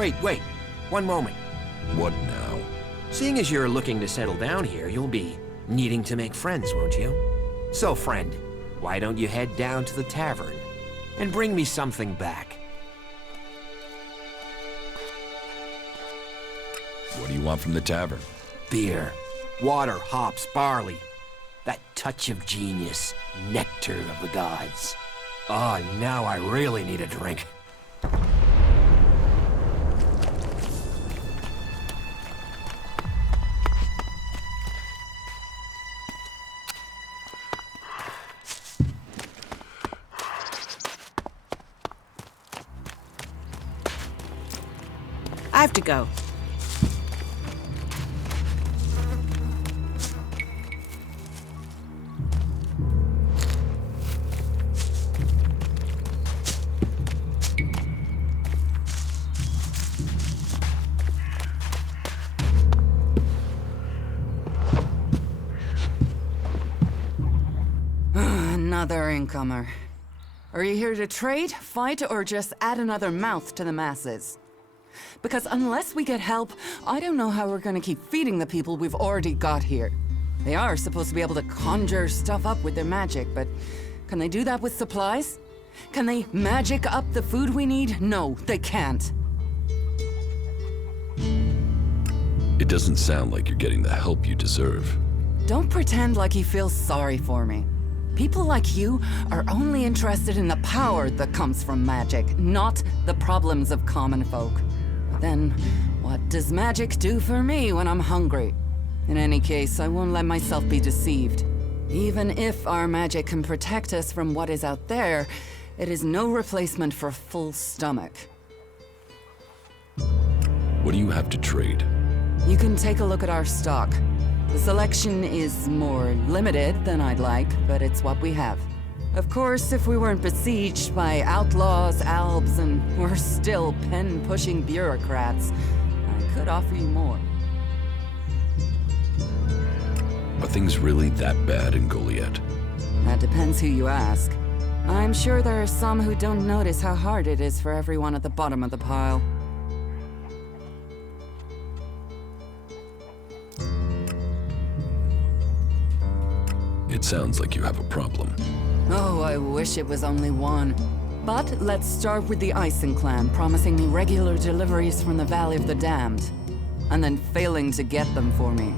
Wait. One moment. What now? Seeing as you're looking to settle down here, you'll be needing to make friends, won't you? So, friend, why don't you head down to the tavern and bring me something back? What do you want from the tavern? Beer, water, hops, barley. That touch of genius, nectar of the gods. Oh, now I really need a drink. I have to go. Another incomer. Are you here to trade, fight, or just add another mouth to the masses? Because unless we get help, I don't know how we're gonna keep feeding the people we've already got here. They are supposed to be able to conjure stuff up with their magic, but can they do that with supplies? Can they magic up the food we need? No, they can't. It doesn't sound like you're getting the help you deserve. Don't pretend like you feel sorry for me. People like you are only interested in the power that comes from magic, not the problems of common folk. But then, what does magic do for me when I'm hungry? In any case, I won't let myself be deceived. Even if our magic can protect us from what is out there, it is no replacement for a full stomach. What do you have to trade? You can take a look at our stock. The selection is more limited than I'd like, but it's what we have. Of course, if we weren't besieged by outlaws, albs, and we're still pen-pushing bureaucrats, I could offer you more. Are things really that bad in Goliath? That depends who you ask. I'm sure there are some who don't notice how hard it is for everyone at the bottom of the pile. It sounds like you have a problem. Oh, I wish it was only one. But let's start with the Ison clan promising me regular deliveries from the Valley of the Damned, and then failing to get them for me.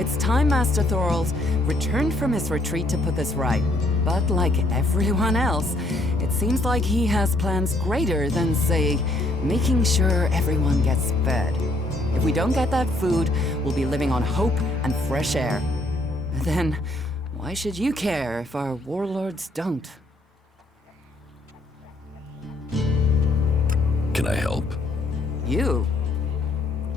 It's time Master Thorald returned from his retreat to put this right. But like everyone else, it seems like he has plans greater than, say, making sure everyone gets fed. If we don't get that food, we'll be living on hope and fresh air. Then, why should you care if our warlords don't? Can I help? You?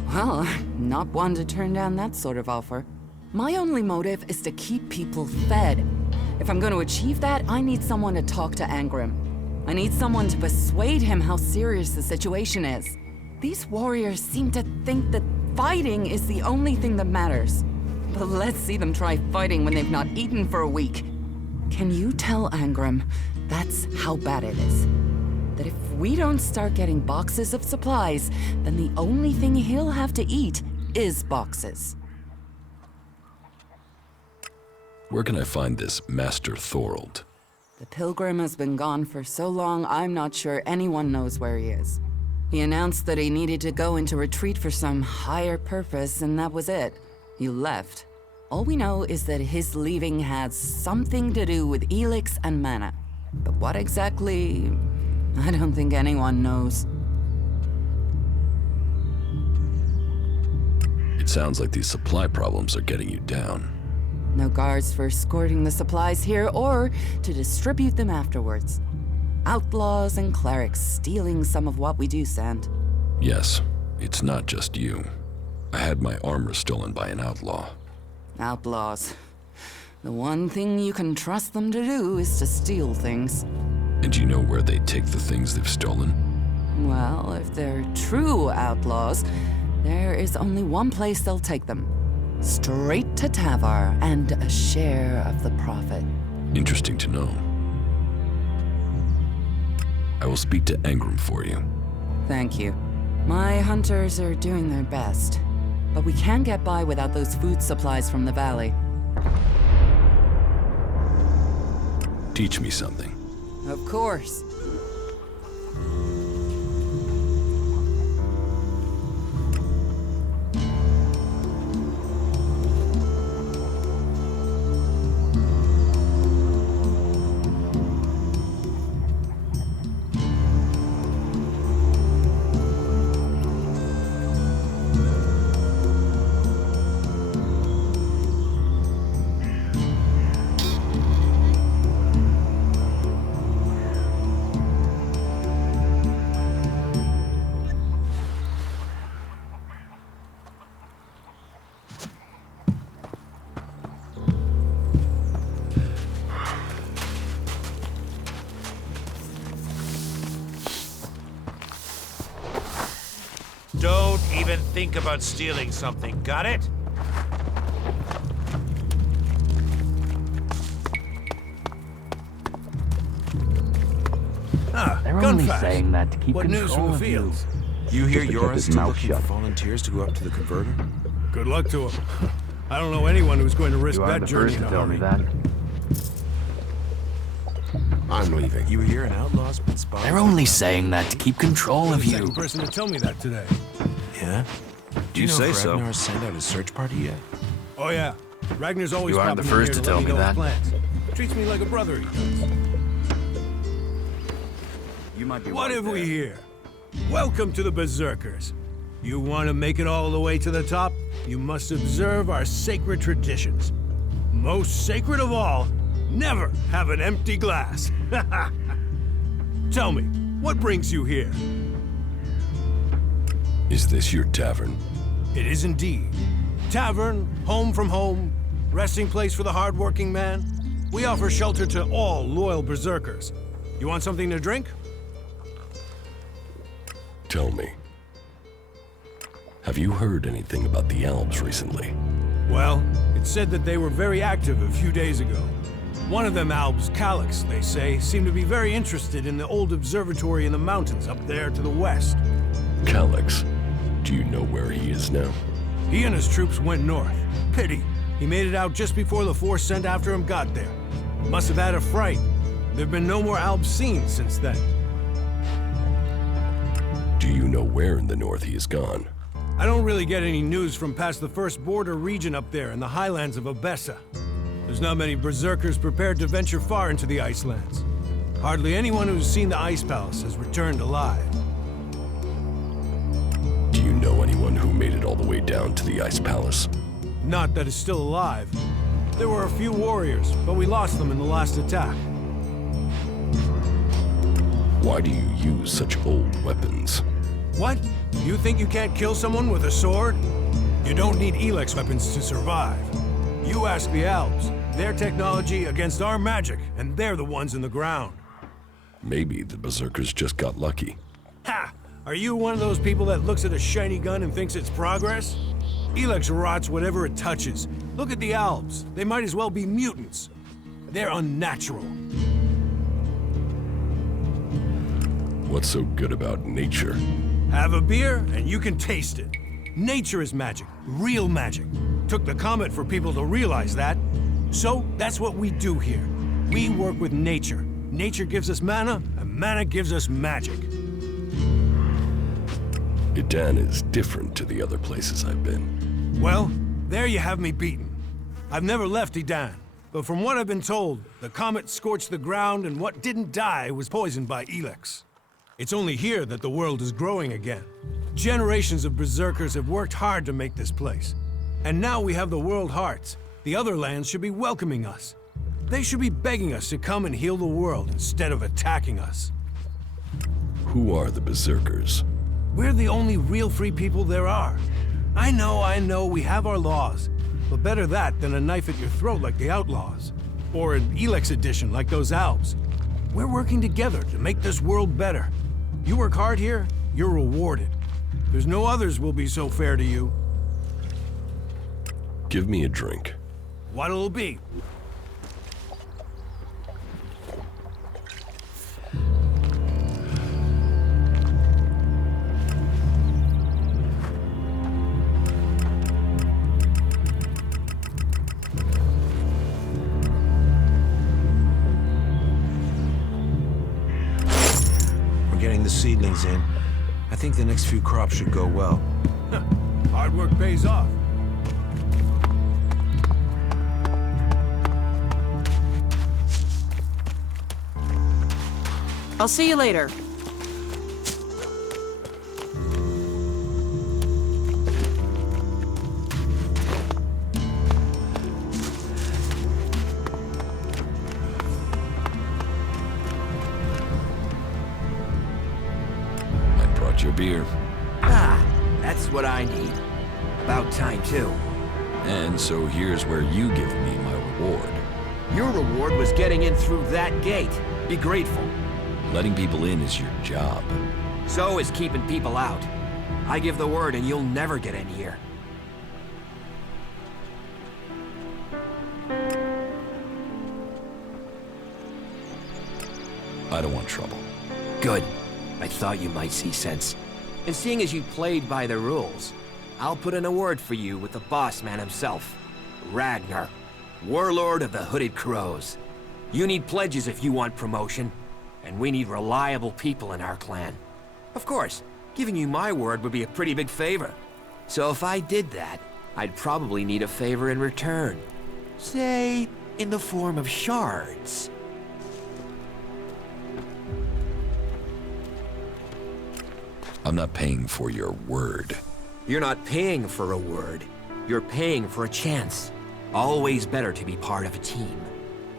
Well, I'm not one to turn down that sort of offer. My only motive is to keep people fed. If I'm going to achieve that, I need someone to talk to Angrim. I need someone to persuade him how serious the situation is. These warriors seem to think that fighting is the only thing that matters. But let's see them try fighting when they've not eaten for a week. Can you tell Angrim that's how bad it is? That if we don't start getting boxes of supplies, then the only thing he'll have to eat is boxes. Where can I find this Master Thorald? The pilgrim has been gone for so long, I'm not sure anyone knows where he is. He announced that he needed to go into retreat for some higher purpose, and that was it. He left. All we know is that his leaving had something to do with ELEX and mana. But what exactly, I don't think anyone knows. It sounds like these supply problems are getting you down. No guards for escorting the supplies here or to distribute them afterwards. Outlaws and clerics stealing some of what we do send. Yes, it's not just you. I had my armor stolen by an outlaw. Outlaws. The one thing you can trust them to do is to steal things. And you know where they take the things they've stolen? Well, if they're true outlaws, there is only one place they'll take them. Straight to Tavar and a share of the profit. Interesting to know. I will speak to Angrim for you. Thank you. My hunters are doing their best, but we can't get by without those food supplies from the valley. Teach me something. Of course. Don't even think about stealing something, got it? They're only saying that to keep What news control from the of you. fields? You hear Just to you're keep his still mouth looking for shut. volunteers to go up to the converter? Good luck to him. I don't know anyone who's going to risk You are that the journey first in to a tell me hurry. that. I'm leaving. You hear an outlaw's been spotted? They're only saying that to keep control You're of the you. second person to tell me that today. Yeah? Do You know say if so. Ragnar sent out his search party yet? Oh yeah, Ragnar's always You aren't popping the in first here to let tell me know his that. plans. Treats me like a brother, he does. You might be What right have we there. here? Welcome to the Berserkers. You want to make it all the way to the top? You must observe our sacred traditions. Most sacred of all, never have an empty glass. Tell me, what brings you here? Is this your tavern? It is indeed. Tavern, home from home, resting place for the hardworking man. We offer shelter to all loyal berserkers. You want something to drink? Tell me. Have you heard anything about the Alps recently? Well, it's said that they were very active a few days ago. One of them Albs, Calyx, they say, seemed to be very interested in the old observatory in the mountains up there to the west. Calyx. Do you know where he is now? He and his troops went north. Pity. He made it out just before the force sent after him got there. Must have had a fright. There've been no more Albs seen since then. Do you know where in the north he is gone? I don't really get any news from past the first border region up there in the highlands of Abessa. There's not many berserkers prepared to venture far into the Icelands. Hardly anyone who's seen the Ice Palace has returned alive. Do you know anyone who made it all the way down to the Ice Palace? Not that is still alive. There were a few warriors, but we lost them in the last attack. Why do you use such old weapons? What? You think you can't kill someone with a sword? You don't need ELEX weapons to survive. You ask the Alps. Their technology against our magic, and they're the ones in the ground. Maybe the Berserkers just got lucky. Ha! Are you one of those people that looks at a shiny gun and thinks it's progress? ELEX rots whatever it touches. Look at the Alps. They might as well be mutants. They're unnatural. What's so good about nature? Have a beer, and you can taste it. Nature is magic. Real magic. Took the comet for people to realize that. So, that's what we do here. We work with nature. Nature gives us mana, and mana gives us magic. Idan is different to the other places I've been. Well, there you have me beaten. I've never left Idan, but from what I've been told, the comet scorched the ground and what didn't die was poisoned by ELEX. It's only here that the world is growing again. Generations of berserkers have worked hard to make this place. And now we have the World Hearts. The other lands should be welcoming us. They should be begging us to come and heal the world instead of attacking us. Who are the Berserkers? We're the only real free people there are. I know, we have our laws. But better that than a knife at your throat like the outlaws. Or an ELEX edition like those Alps. We're working together to make this world better. You work hard here, you're rewarded. There's no others will be so fair to you. Give me a drink. What'll it be? the seedlings in. I think the next few crops should go well. Hard work pays off. I'll see you later. I brought you a beer. Ah, that's what I need. About time, too. And so here's where you give me my reward. Your reward was getting in through that gate. Be grateful. Letting people in is your job. So is keeping people out. I give the word and you'll never get in here. I don't want trouble. Good. I thought you might see sense. And seeing as you played by the rules, I'll put in a word for you with the boss man himself. Ragnar, warlord of the Hooded Crows. You need pledges if you want promotion, and we need reliable people in our clan. Of course, giving you my word would be a pretty big favor. So if I did that, I'd probably need a favor in return. Say, in the form of shards. I'm not paying for your word. You're not paying for a word. You're paying for a chance. Always better to be part of a team.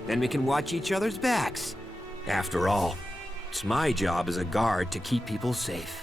Then we can watch each other's backs. After all, it's my job as a guard to keep people safe.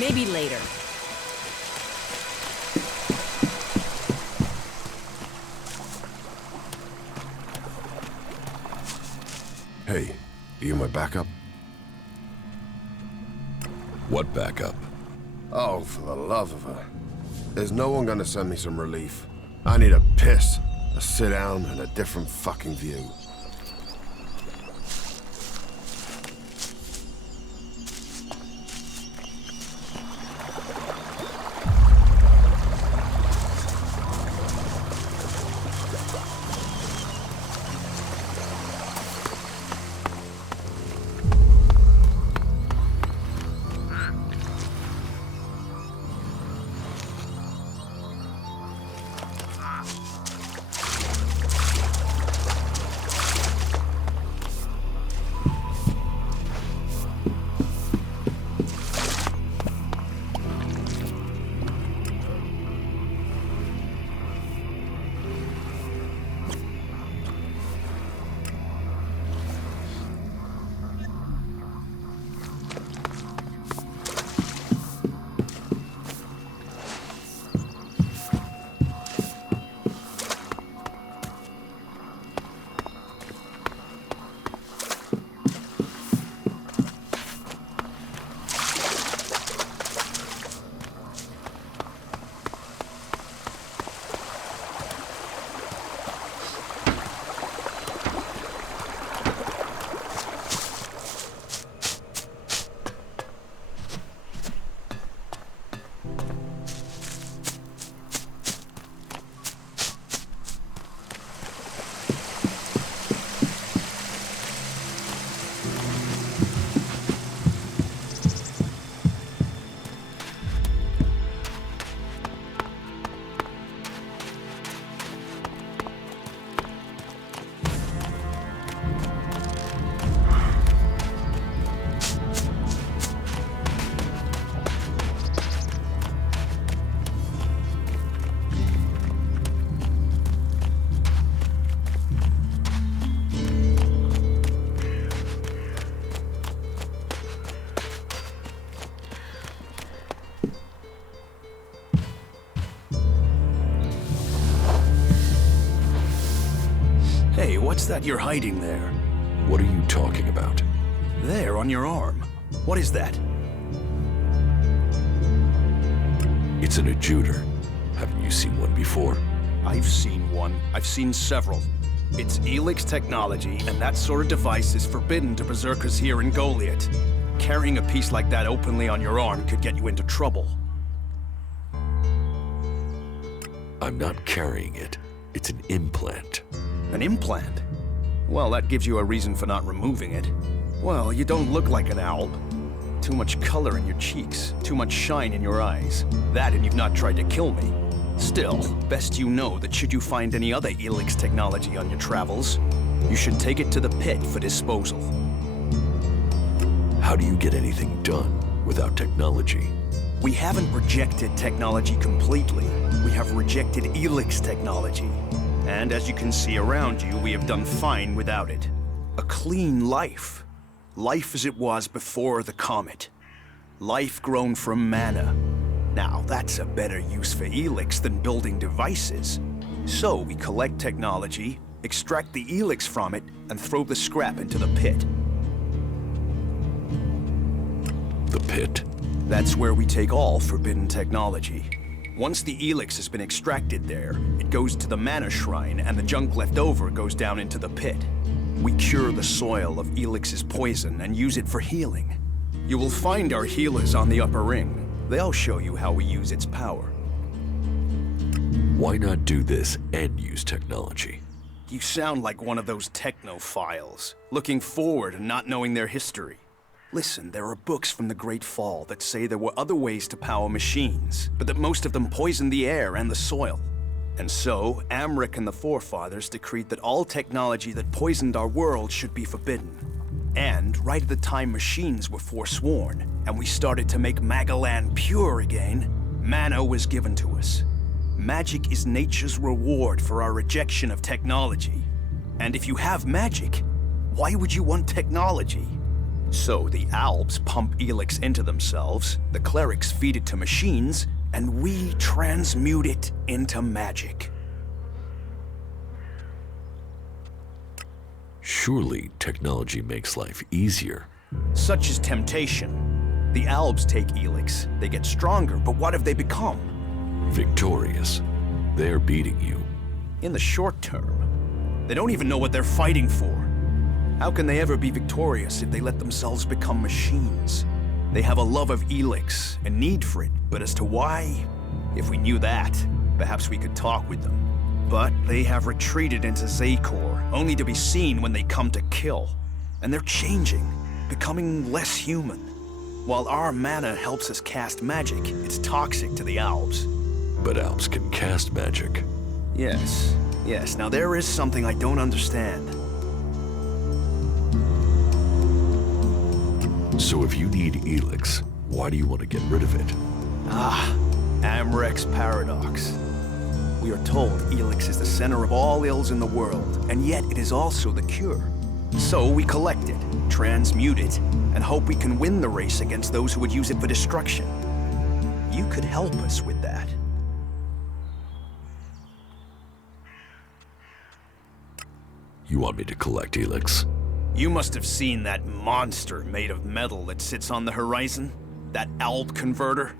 Maybe later. Hey, are you my backup? What backup? Oh, for the love of her. There's no one gonna send me some relief. I need a piss, a sit down, and a different fucking view. what's that you're hiding there? What are you talking about? There, on your arm. What is that? It's an adjutor. Haven't you seen one before? I've seen one. I've seen several. It's ELEX technology, and that sort of device is forbidden to berserkers here in Goliath. Carrying a piece like that openly on your arm could get you into trouble. I'm not carrying it. It's an implant. An implant? Well, that gives you a reason for not removing it. Well, you don't look like an owl. Too much color in your cheeks, too much shine in your eyes. That and you've not tried to kill me. Still, best you know that should you find any other ELEX technology on your travels, you should take it to the pit for disposal. How do you get anything done without technology? We haven't rejected technology completely. We have rejected ELEX technology. And as you can see around you, we have done fine without it. A clean life. Life as it was before the comet. Life grown from mana. Now, that's a better use for ELEX than building devices. So we collect technology, extract the ELEX from it, and throw the scrap into the pit. The pit? That's where we take all forbidden technology. Once the ELEX has been extracted there, it goes to the mana shrine, and the junk left over goes down into the pit. We cure the soil of ELEX's poison and use it for healing. You will find our healers on the upper ring. They'll show you how we use its power. Why not do this and use technology? You sound like one of those technophiles, looking forward and not knowing their history. Listen, there are books from the Great Fall that say there were other ways to power machines, but that most of them poisoned the air and the soil. And so, Amric and the Forefathers decreed that all technology that poisoned our world should be forbidden. And right at the time machines were forsworn, and we started to make Magalan pure again, mana was given to us. Magic is nature's reward for our rejection of technology. And if you have magic, why would you want technology? So the Alps pump ELEX into themselves, the clerics feed it to machines, and we transmute it into magic. Surely technology makes life easier. Such is temptation. The Alps take ELEX, they get stronger, but what have they become? Victorious. They're beating you. In the short term. They don't even know what they're fighting for. How can they ever be victorious if they let themselves become machines? They have a love of ELEX, a need for it, but as to why? If we knew that, perhaps we could talk with them. But they have retreated into Zakor, only to be seen when they come to kill. And they're changing, becoming less human. While our mana helps us cast magic, it's toxic to the Alps. But Alps can cast magic. Yes. Now there is something I don't understand. So if you need ELEX, why do you want to get rid of it? Amric's paradox. We are told ELEX is the center of all ills in the world, and yet it is also the cure. So we collect it, transmute it, and hope we can win the race against those who would use it for destruction. You could help us with that. You want me to collect ELEX? You must have seen that monster made of metal that sits on the horizon? That Alb converter?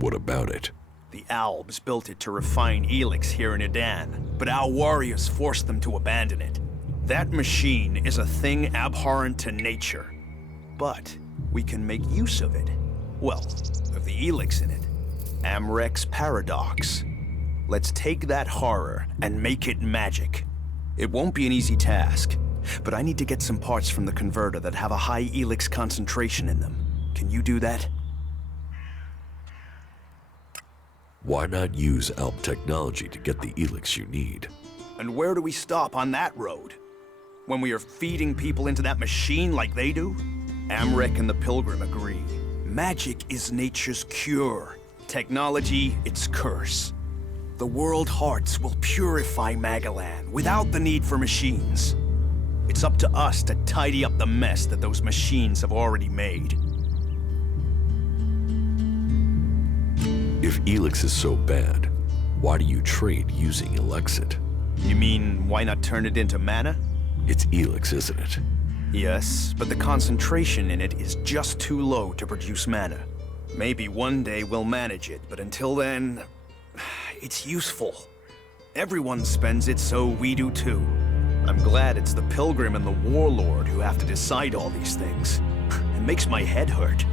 What about it? The Albs built it to refine ELEX here in Edan, but our warriors forced them to abandon it. That machine is a thing abhorrent to nature. But we can make use of it. Well, of the ELEX in it. Amric's paradox. Let's take that horror and make it magic. It won't be an easy task, but I need to get some parts from the converter that have a high ELEX concentration in them. Can you do that? Why not use Alp technology to get the ELEX you need? And where do we stop on that road? When we are feeding people into that machine like they do? Amric and the Pilgrim agree. Magic is nature's cure. Technology, its curse. The world hearts will purify Magalan without the need for machines. It's up to us to tidy up the mess that those machines have already made. If ELEX is so bad, why do you trade using Elexit? You mean, why not turn it into mana? It's ELEX, isn't it? Yes, but the concentration in it is just too low to produce mana. Maybe one day we'll manage it, but until then, it's useful. Everyone spends it, so we do too. I'm glad it's the Pilgrim and the Warlord who have to decide all these things. It makes my head hurt.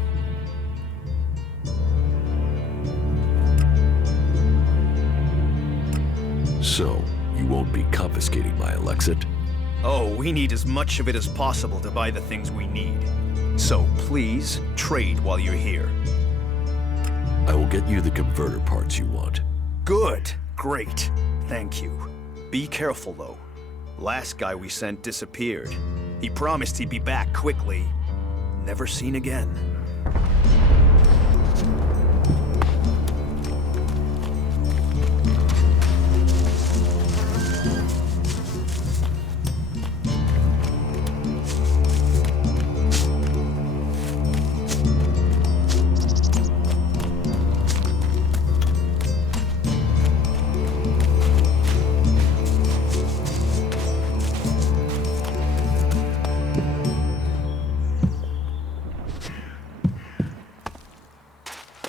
So, you won't be confiscating my Elexit? Oh, we need as much of it as possible to buy the things we need. So please, trade while you're here. I will get you the converter parts you want. Good. Great. Thank you. Be careful, though. Last guy we sent disappeared. He promised he'd be back quickly. Never seen again.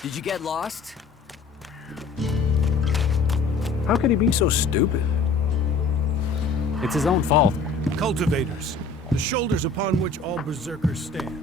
Did you get lost? How could he be so stupid? It's his own fault. Cultivators, the shoulders upon which all berserkers stand.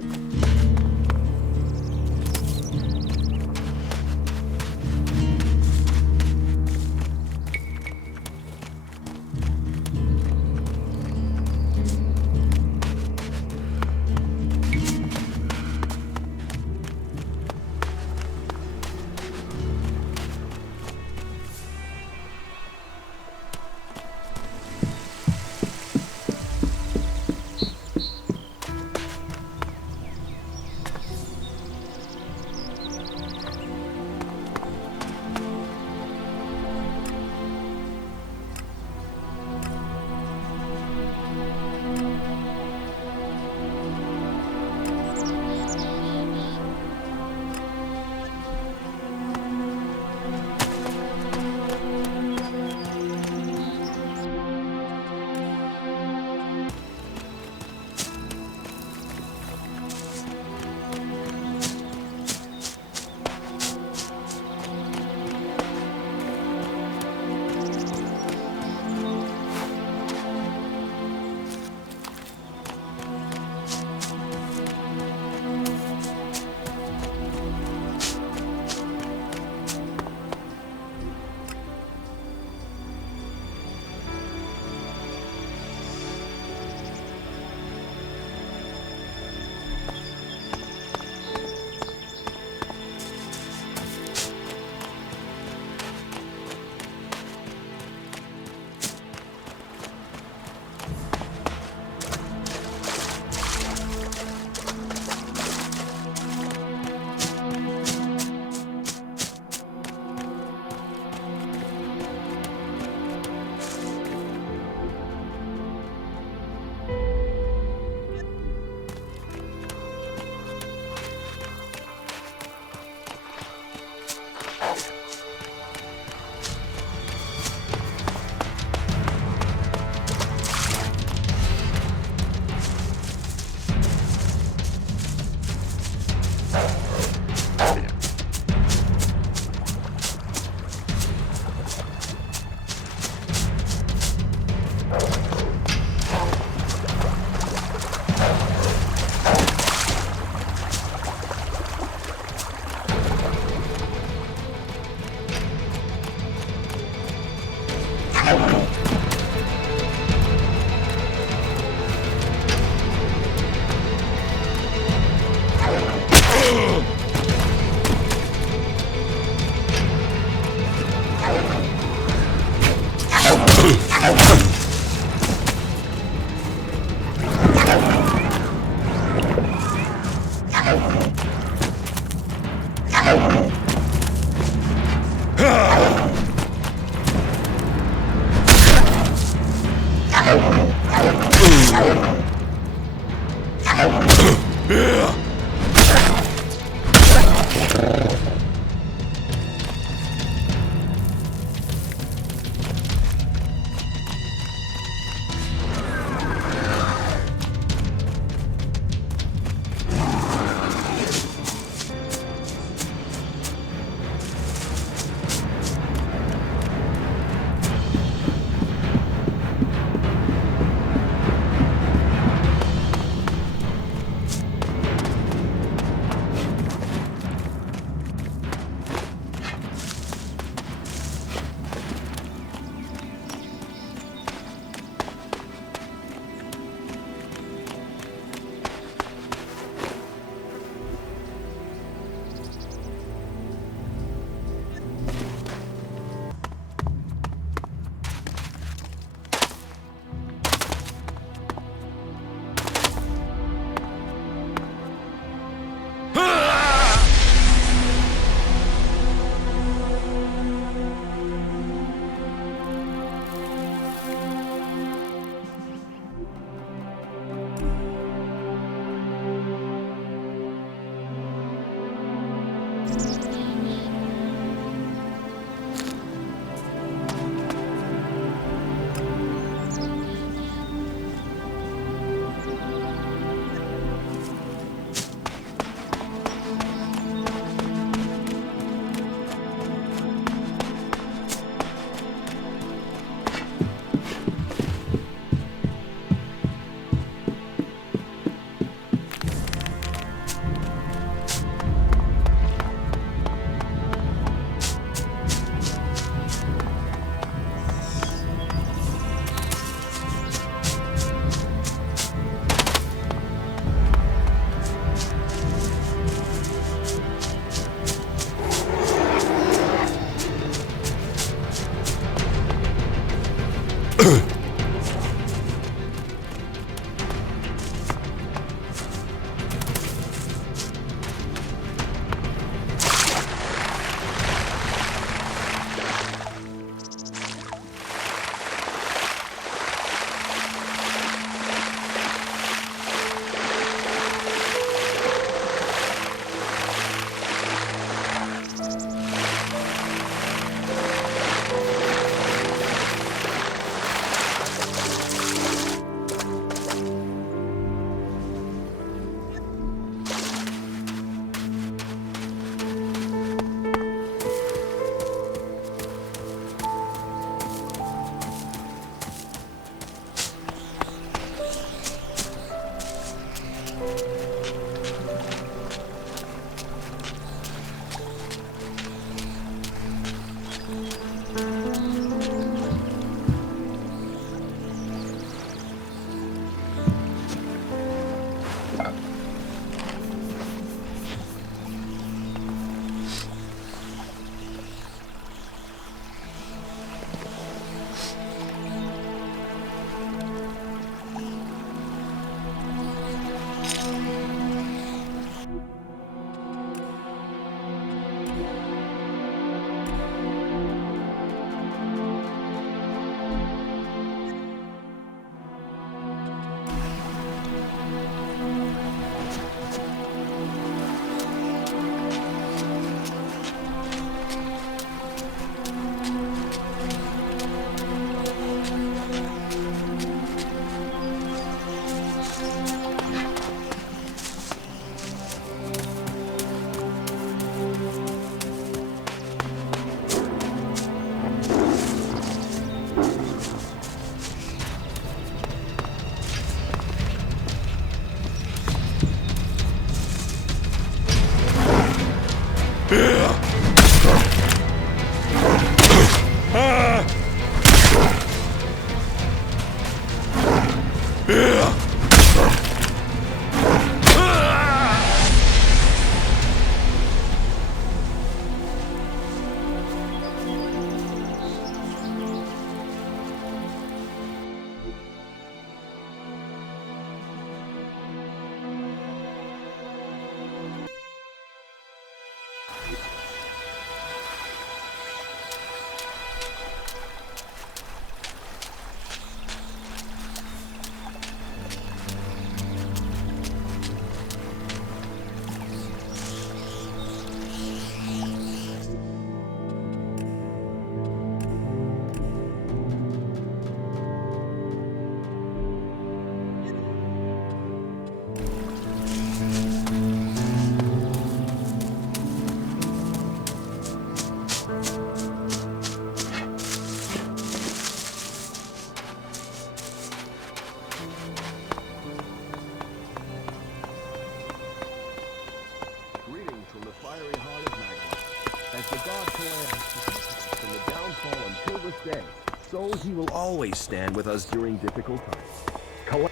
So he will always stand with us during difficult times.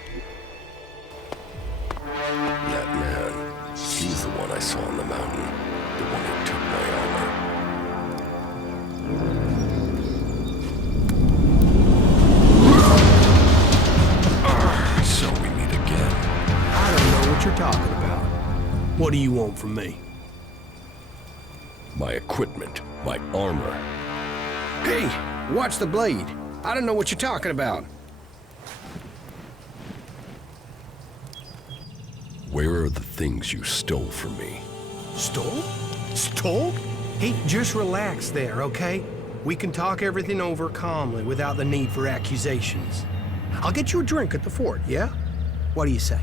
That man, he's the one I saw on the mountain. The one who took my armor. So we meet again. I don't know what you're talking about. What do you want from me? My equipment, my armor. Hey, watch the blade. I don't know what you're talking about. Where are the things you stole from me? Stole? Stole? Hey, just relax there, okay? We can talk everything over calmly without the need for accusations. I'll get you a drink at the fort, yeah? What do you say?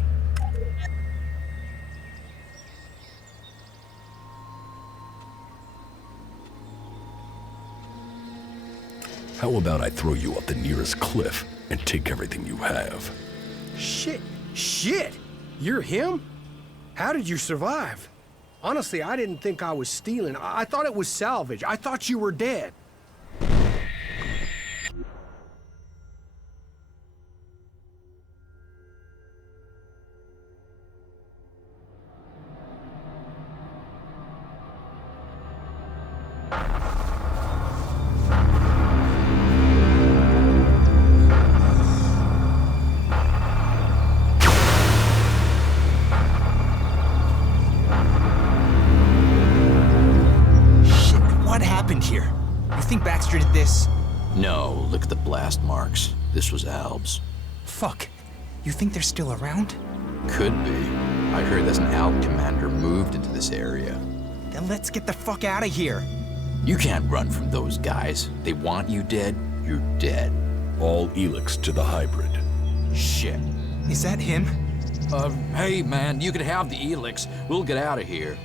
How about I throw you off the nearest cliff and take everything you have? Shit! You're him? How did you survive? Honestly, I didn't think I was stealing. I thought it was salvage. I thought you were dead. No, look at the blast marks. This was Alb's. Fuck. You think they're still around? Could be. I heard that an Alb commander moved into this area. Then let's get the fuck out of here. You can't run from those guys. They want you dead, you're dead. All ELEX to the hybrid. Shit. Is that him? Hey man, you can have the ELEX. We'll get out of here.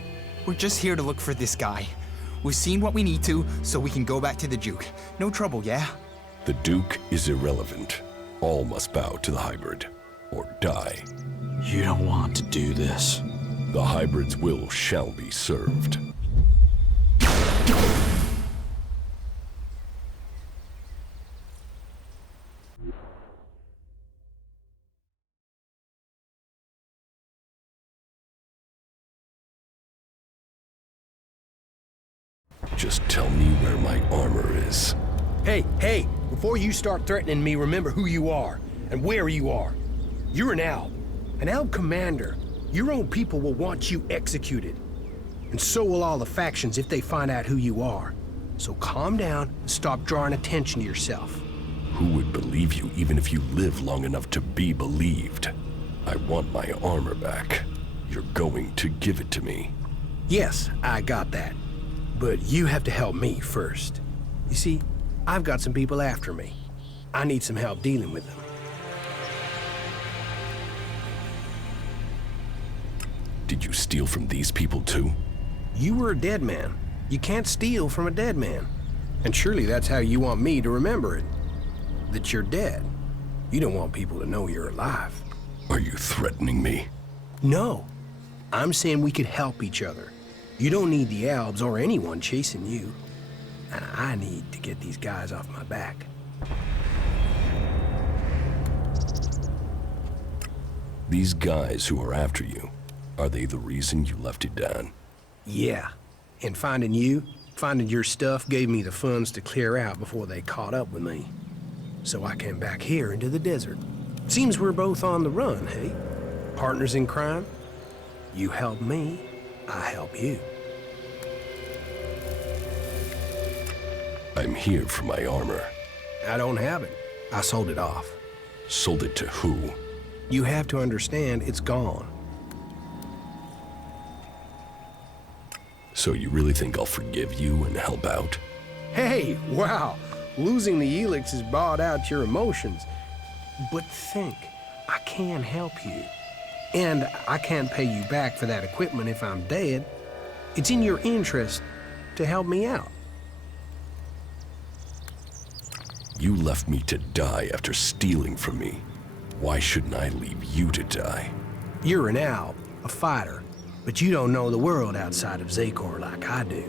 We're just here to look for this guy. We've seen what we need to, so we can go back to the Duke. No trouble, yeah? The Duke is irrelevant. All must bow to the hybrid, or die. You don't want to do this. The hybrid's will shall be served. Just tell me where my armor is. Hey, before you start threatening me, remember who you are and where you are. You're an Alb commander. Your own people will want you executed. And so will all the factions if they find out who you are. So calm down and stop drawing attention to yourself. Who would believe you even if you live long enough to be believed? I want my armor back. You're going to give it to me. Yes, I got that. But you have to help me first. You see, I've got some people after me. I need some help dealing with them. Did you steal from these people too? You were a dead man. You can't steal from a dead man. And surely that's how you want me to remember it. That you're dead. You don't want people to know you're alive. Are you threatening me? No. I'm saying we could help each other. You don't need the Albs or anyone chasing you. And I need to get these guys off my back. These guys who are after you, are they the reason you left it down? Yeah. And finding your stuff gave me the funds to clear out before they caught up with me. So I came back here into the desert. Seems we're both on the run, hey? Partners in crime? You help me, I help you. I'm here for my armor. I don't have it. I sold it off. Sold it to who? You have to understand it's gone. So you really think I'll forgive you and help out? Hey, wow. Losing the ELEX has brought out your emotions. But think, I can help you. And I can't pay you back for that equipment if I'm dead. It's in your interest to help me out. You left me to die after stealing from me. Why shouldn't I leave you to die? You're an Alb, a fighter, but you don't know the world outside of Zakor like I do.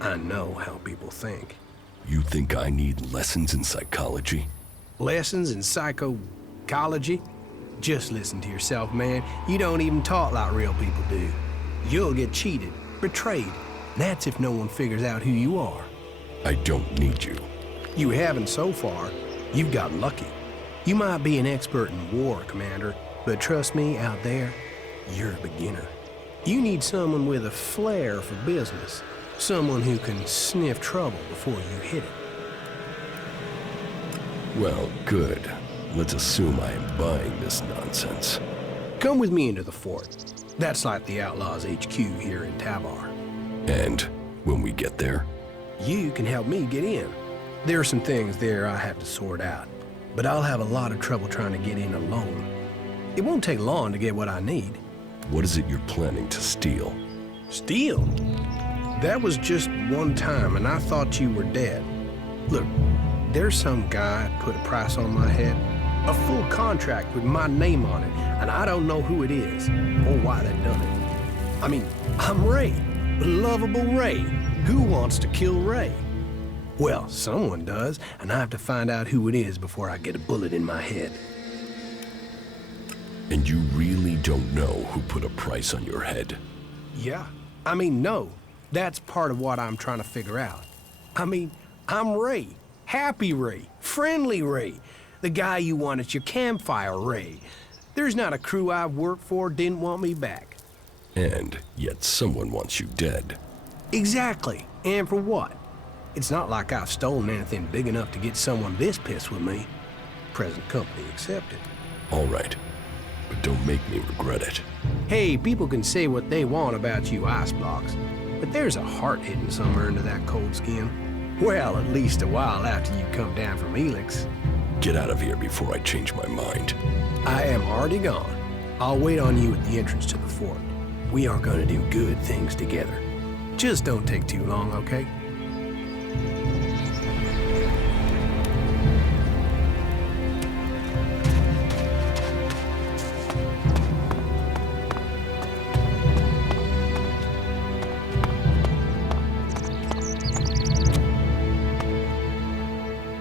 I know how people think. You think I need lessons in psychology? Lessons in psychology? Just listen to yourself, man. You don't even talk like real people do. You'll get cheated, betrayed. That's if no one figures out who you are. I don't need you. You haven't so far. You've got lucky. You might be an expert in war, Commander, but trust me, out there, you're a beginner. You need someone with a flair for business. Someone who can sniff trouble before you hit it. Well, good. Let's assume I am buying this nonsense. Come with me into the fort. That's like the Outlaws HQ here in Tavar. And when we get there? You can help me get in. There are some things there I have to sort out, but I'll have a lot of trouble trying to get in alone. It won't take long to get what I need. What is it you're planning to steal? Steal? That was just one time, and I thought you were dead. Look, there's some guy put a price on my head. A full contract with my name on it, and I don't know who it is, or why they've done it. I mean, I'm Ray. Lovable Ray. Who wants to kill Ray? Well, someone does, and I have to find out who it is before I get a bullet in my head. And you really don't know who put a price on your head? Yeah. I mean, no. That's part of what I'm trying to figure out. I mean, I'm Ray. Happy Ray. Friendly Ray. The guy you want at your campfire, Ray. There's not a crew I've worked for didn't want me back. And yet someone wants you dead. Exactly. And for what? It's not like I've stolen anything big enough to get someone this pissed with me. Present company accepted. All right. But don't make me regret it. Hey, people can say what they want about you ice blocks, but there's a heart hidden somewhere under that cold skin. Well, at least a while after you come down from ELEX. Get out of here before I change my mind. I am already gone. I'll wait on you at the entrance to the fort. We are gonna do good things together. Just don't take too long, okay?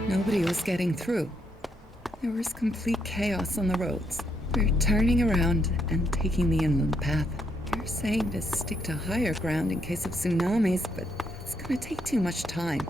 Nobody was getting through. There was complete chaos on the roads. We're turning around and taking the inland path. You're saying to stick to higher ground in case of tsunamis, but it's gonna take too much time.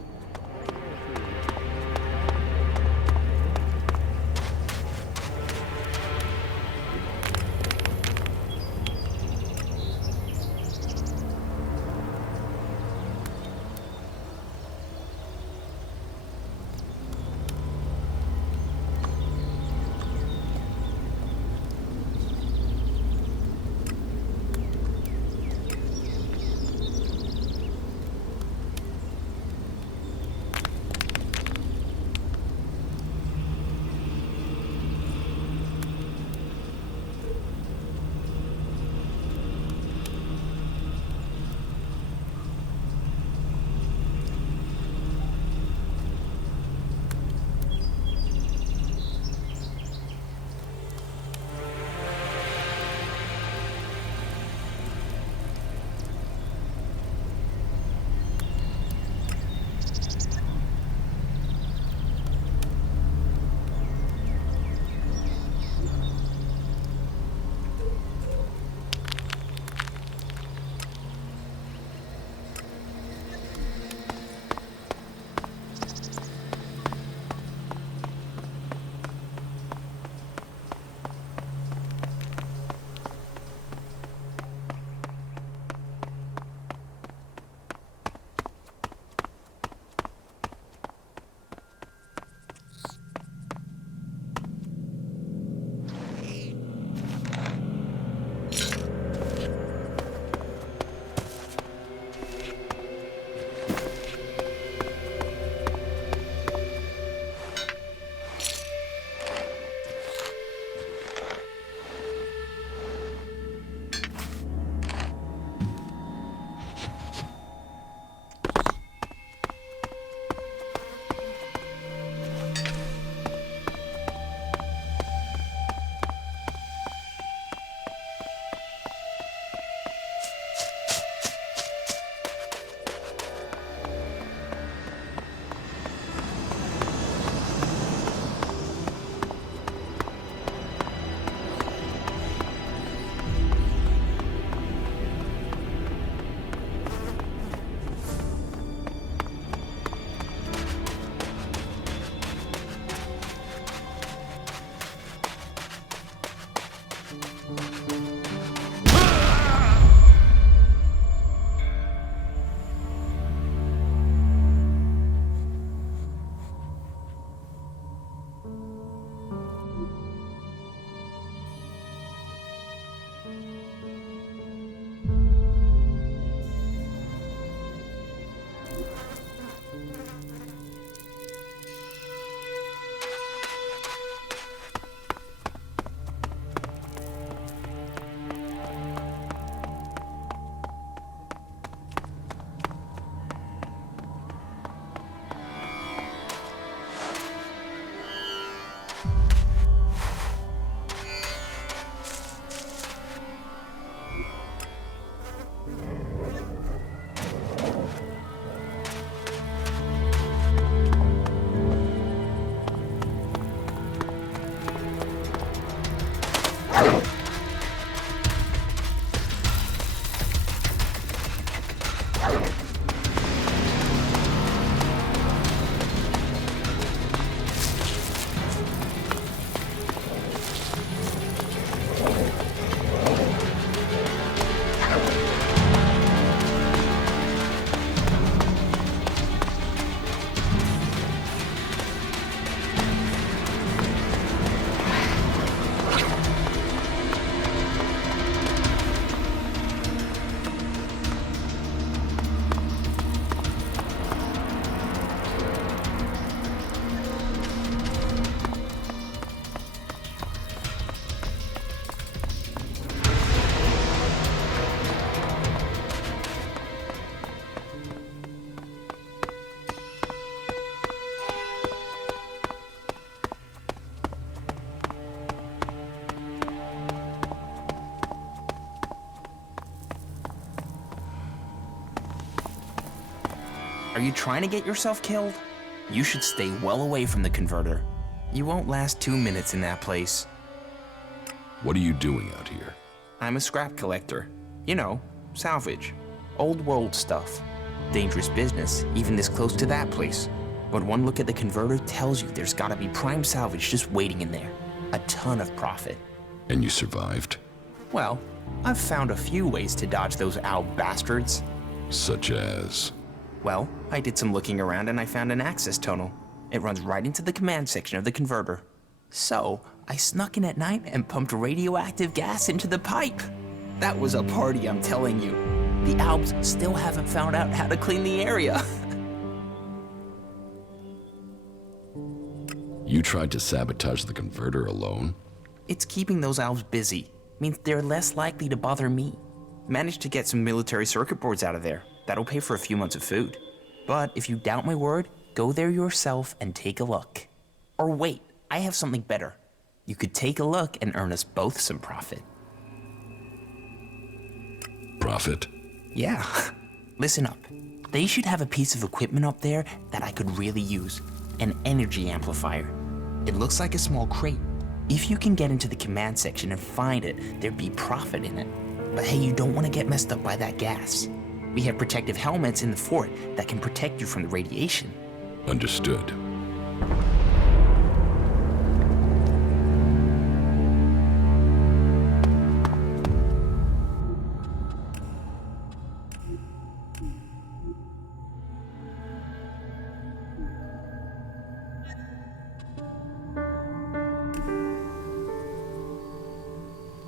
Are you trying to get yourself killed? You should stay well away from the converter. You won't last 2 minutes in that place. What are you doing out here? I'm a scrap collector. You know, salvage. Old world stuff. Dangerous business, even this close to that place. But one look at the converter tells you there's gotta be prime salvage just waiting in there. A ton of profit. And you survived? Well, I've found a few ways to dodge those owl bastards. Such as? Well, I did some looking around and I found an access tunnel. It runs right into the command section of the converter. So, I snuck in at night and pumped radioactive gas into the pipe. That was a party, I'm telling you. The Alps still haven't found out how to clean the area. You tried to sabotage the converter alone? It's keeping those elves busy. Means they're less likely to bother me. Managed to get some military circuit boards out of there. That'll pay for a few months of food. But if you doubt my word, go there yourself and take a look. Or wait, I have something better. You could take a look and earn us both some profit. Profit? Yeah. Listen up. They should have a piece of equipment up there that I could really use. An energy amplifier. It looks like a small crate. If you can get into the command section and find it, there'd be profit in it. But hey, you don't want to get messed up by that gas. We have protective helmets in the fort that can protect you from the radiation. Understood.